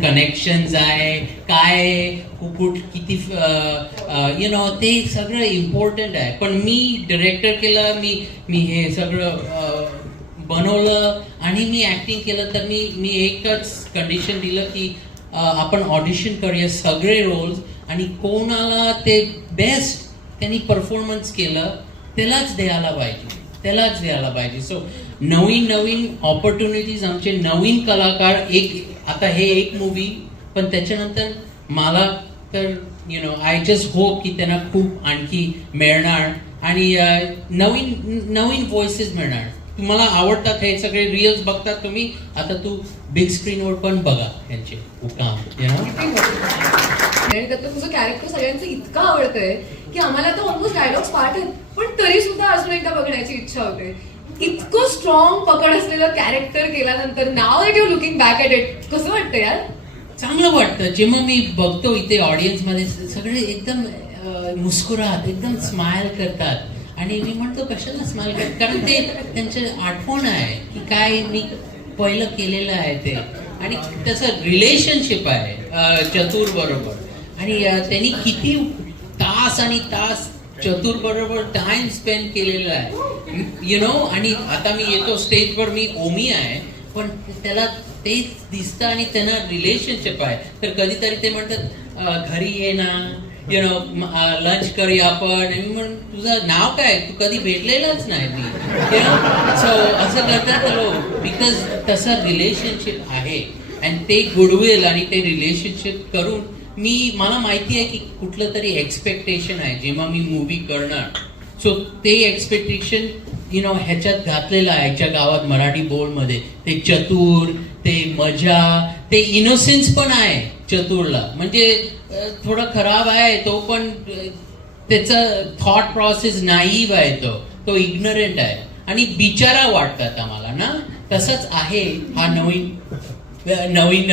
Connections आहे काय कुठ किती यु नो ते सगळं इम्पॉर्टंट आहे. पण मी डिरेक्टर केलं मी मी हे सगळं बनवलं आणि मी ऍक्टिंग केलं तर मी मी एकच कंडिशन दिलं की आपण ऑडिशन करूया सगळे रोल्स आणि कोणाला ते बेस्ट त्यांनी परफॉर्मन्स केलं त्यालाच द्यायला पाहिजे. त्यालाच द्यायला पाहिजे. सो नवीन नवीन ऑपॉर्च्युनिटीज आमचे नवीन कलाकार एक आता हे एक मूवी पण त्याच्यानंतर मला तर you know I just hope की त्यांना खूप आणखी मिळणार आणि नवीन नवीन व्हॉइसेस मिळणार. तुम्हाला आवडतात हे सगळे रिल्स बघतात तुम्ही आता तू बिग स्क्रीनवर पण बघा त्यांचे काम? आणि त्यातलं तुझं कॅरेक्टर सगळ्यांचं इतकं आवडतंय की आम्हाला तर ऑलमोस्ट डायलॉग्स पाठ आहेत. पण तरी सुद्धा अजून एकदा बघण्याची इच्छा होते. इतकं स्ट्रॉंग पकड असलेलं कॅरेक्टर केल्यानंतर नाव that you looking back at it कसं वाटतं यार? चांगलं वाटतं. जेव्हा मी बघतो इथे ऑडियन्समध्ये सगळे एकदम मुस्कुरात एकदम स्माइल करतात. आणि मी म्हणतो कशाला स्माइल करतात? कारण ते त्यांचे आठवण आहे की काय मी पहिलं केलेलं आहे ते. आणि त्याचं रिलेशनशिप आहे चतुर बरोबर. आणि त्यांनी किती तास आणि तास चतुर बरोबर टाइम स्पेंड केलेला आहे. यु नो आणि आता मी येतो स्टेजवर मी ओमी आहे पण त्याला तेच दिसतं आणि त्यांना रिलेशनशिप आहे. तर कधीतरी ते म्हणतात घरी ये ना यु नो लंच करूया आपण म्हणून तुझं नाव काय? तू कधी भेटलेलंच नाही. मी सो असं करतात लोक. बिकॉज तसं रिलेशनशिप आहे. आणि ते गुडविल आणि ते रिलेशनशिप करून मी मला माहिती आहे की कुठलं तरी एक्सपेक्टेशन आहे जेव्हा मी मूवी करणार. सो ते एक्सपेक्टेशन यु नो ह्याच्यात घातलेलं आहे ह्याच्या गावात मराठी बोर्डमध्ये ते चतुर ते मजा ते इनोसेन्स पण आहे चतुरला. म्हणजे थोडा खराब आहे तो पण त्याचा त्याचं थॉट प्रोसेस नाईव आहे तो. तो इग्नोरंट आहे. आणि बिचारा वाटतात आम्हाला ना? तसंच आहे हा नवीन नवीन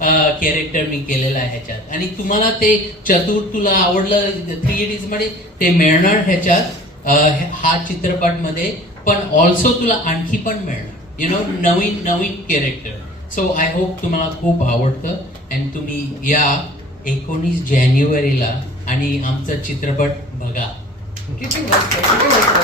कॅरेक्टर मी केलेला आहे ह्याच्यात. आणि तुम्हाला ते चतुर तुला आवडलं थ्री इडीजमध्ये ते मिळणार ह्याच्यात. हा हा चित्रपटमध्ये पण ऑल्सो तुला आणखी पण मिळणार. यु नो नवीन नवीन कॅरेक्टर सो आय होप तुम्हाला खूप आवडतं. अँड तुम्ही या एकोणीस जानेवारीला आणि आमचा चित्रपट बघा. किती किती